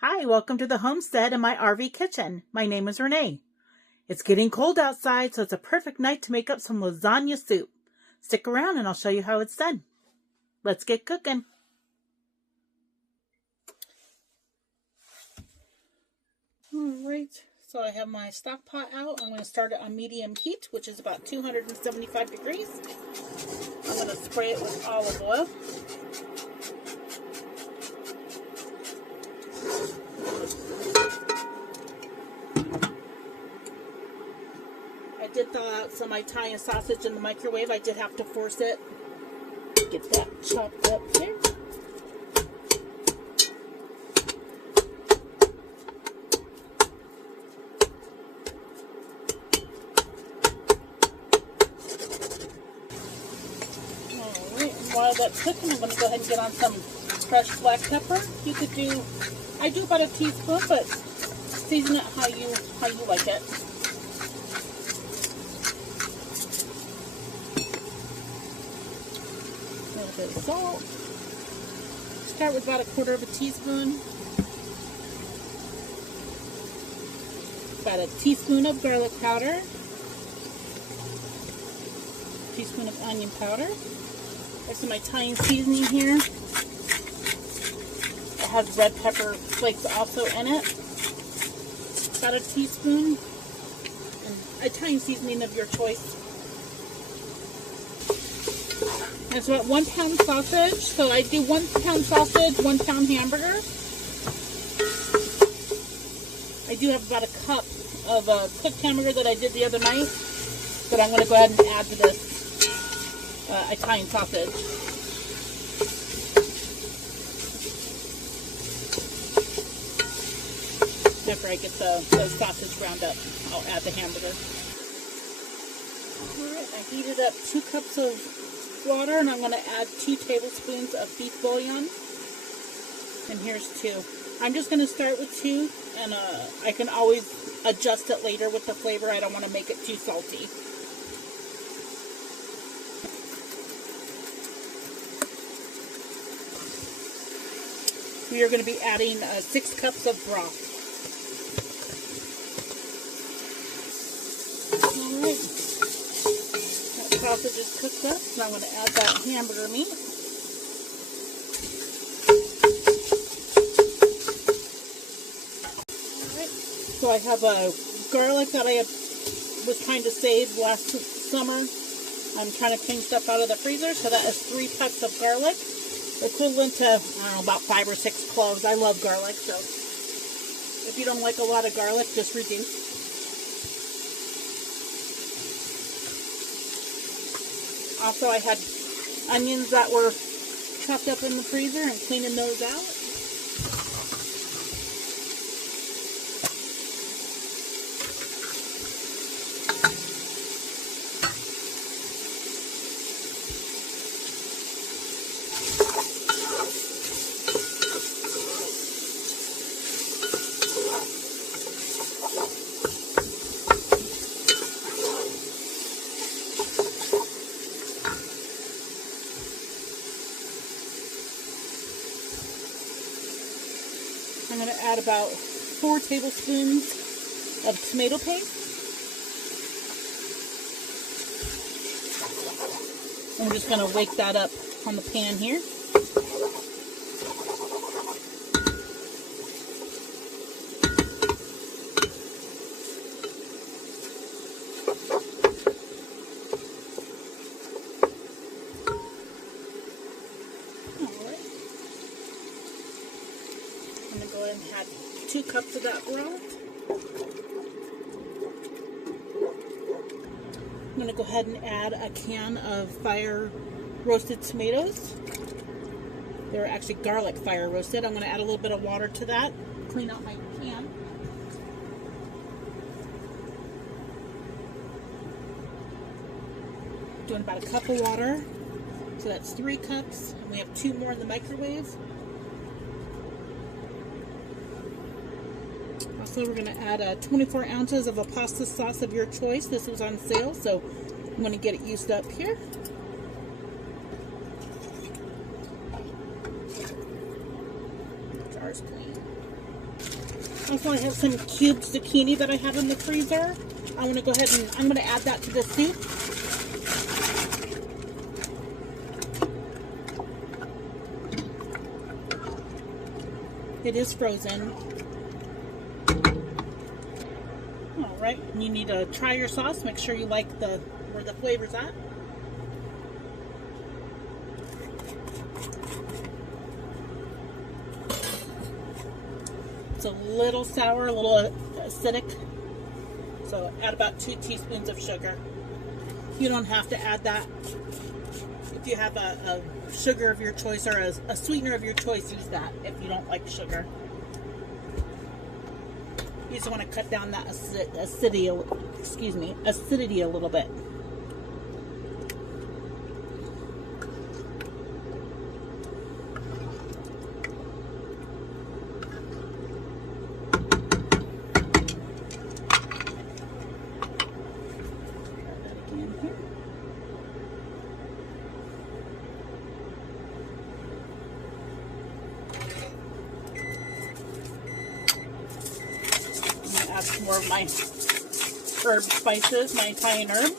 Hi, welcome to the Homestead in my RV kitchen. My name is Renee. It's getting cold outside, so it's a perfect night to make up some lasagna soup. Stick around and I'll show you how it's done. Let's get cooking. Alright, so I have my stock pot out. I'm going to start it on medium heat, which is about 275 degrees. I'm going to spray it with olive oil. I did thaw out some Italian sausage in the microwave. I did have to force it. Get that chopped up here. Alright, while that's cooking, I'm going to go ahead and get on some fresh black pepper. You could do, I do about a teaspoon, but season it how you like it. A little bit of salt. Start with about 1/4 teaspoon. About a teaspoon of garlic powder. Teaspoon of onion powder. There's some Italian seasoning here. It has red pepper flakes also in it. About a teaspoon. And Italian seasoning of your choice. It's about 1 pound sausage. So I do 1 pound sausage, 1 pound hamburger. I do have about a cup of cooked hamburger that I did the other night. But I'm going to go ahead and add to this Italian sausage. After I get the sausage ground up, I'll add the hamburger. Alright, I heated up 2 cups of water, and I'm going to add 2 tablespoons of beef bouillon. And here's 2. I'm just going to start with 2, and I can always adjust it later with the flavor. I don't want to make it too salty. We are going to be adding 6 cups of broth. Alright, that sausage is cooked up, so I'm going to add that hamburger meat. Alright, so I have a garlic that I was trying to save last summer. I'm trying to clean stuff out of the freezer, so that is 3 cups of garlic. Equivalent to, I don't know, about 5 or 6 cloves. I love garlic, so if you don't like a lot of garlic, just reduce. Also, I had onions that were chopped up in the freezer and cleaning those out. I'm going to add about 4 tablespoons of tomato paste. I'm just going to wake that up on the pan here. I'm going to go ahead and add 2 cups of that broth. I'm going to go ahead and add a can of fire roasted tomatoes. They're actually garlic fire roasted. I'm going to add a little bit of water to that. Clean out my pan. Doing about a cup of water. So that's 3 cups. And we have 2 more in the microwave. Also, we're going to add 24 ounces of a pasta sauce of your choice. This was on sale, so I'm going to get it used up here. Jar's clean. Also, I have some cubed zucchini that I have in the freezer. I want to go ahead and I'm going to add that to the soup. It is frozen. All right, you need to try your sauce. Make sure you like where the flavor's at. It's a little sour, a little acidic. So add about 2 teaspoons of sugar. You don't have to add that. If you have a sugar of your choice or a sweetener of your choice, use that if you don't like sugar. You just want to cut down that acidity a little bit. Add some more of my herb spices, my Italian herb.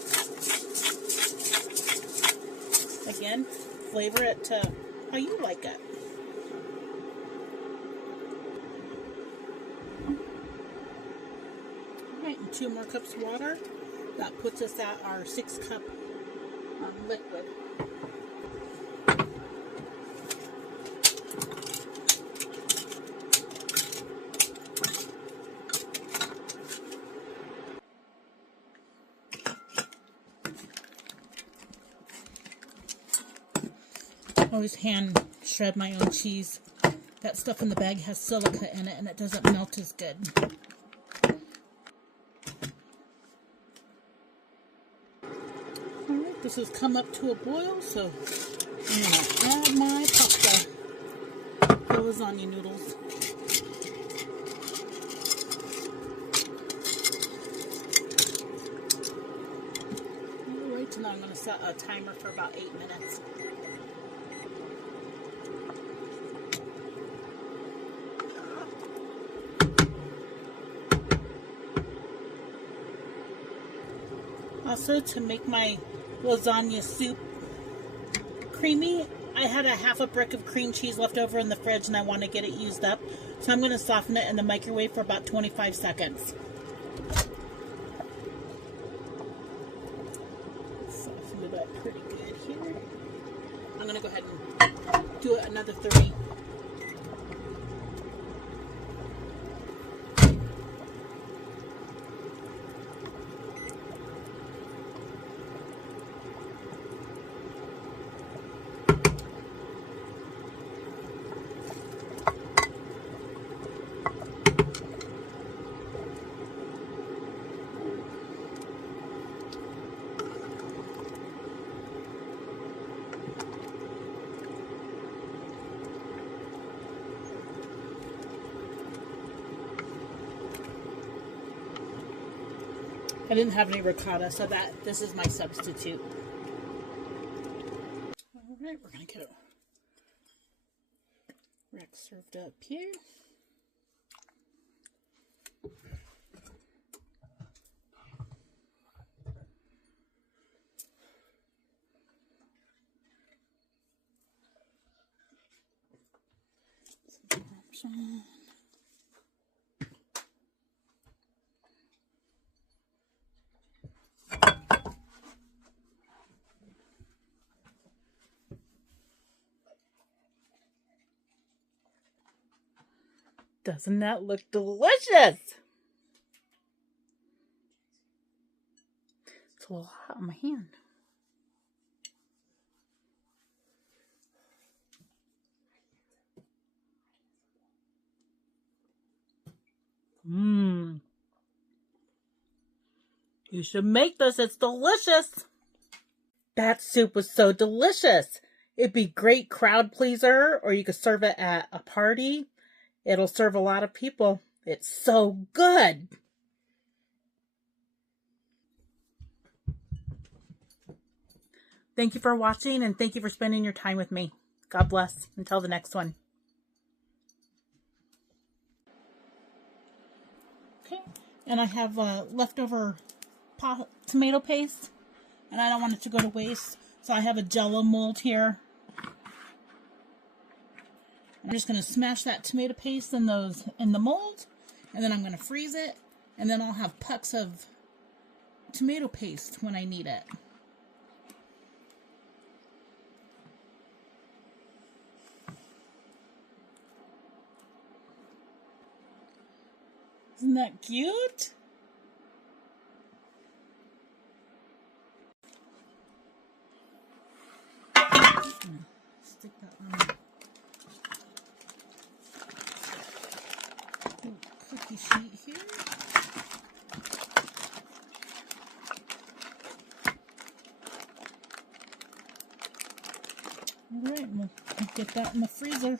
Again, flavor it to how you like it. Alright, and 2 more cups of water. That puts us at our 6-cup liquid. I always hand shred my own cheese. That stuff in the bag has silica in it and it doesn't melt as good. Alright, this has come up to a boil, so I'm going to add my pasta, the lasagna noodles. Alright, so now I'm going to set a timer for about 8 minutes. Also, to make my lasagna soup creamy, I had a half a brick of cream cheese left over in the fridge and I want to get it used up. So I'm going to soften it in the microwave for about 25 seconds. Soften it up pretty good here. I'm going to go ahead and do it another 30. I didn't have any ricotta, so this is my substitute. All right, we're gonna get a rack served up here. Some parmesan. Doesn't that look delicious? It's a little hot on my hand. Mmm. You should make this. It's delicious. That soup was so delicious. It'd be great crowd pleaser, or you could serve it at a party. It'll serve a lot of people. It's so good. Thank you for watching, and thank you for spending your time with me. God bless. Until the next one. And I have leftover tomato paste, and I don't want it to go to waste. So I have a Jello mold here. I'm just going to smash that tomato paste in the mold, and then I'm going to freeze it, and then I'll have pucks of tomato paste when I need it. Isn't that cute? Stick that on the cookie sheet here. All right, we'll get that in the freezer.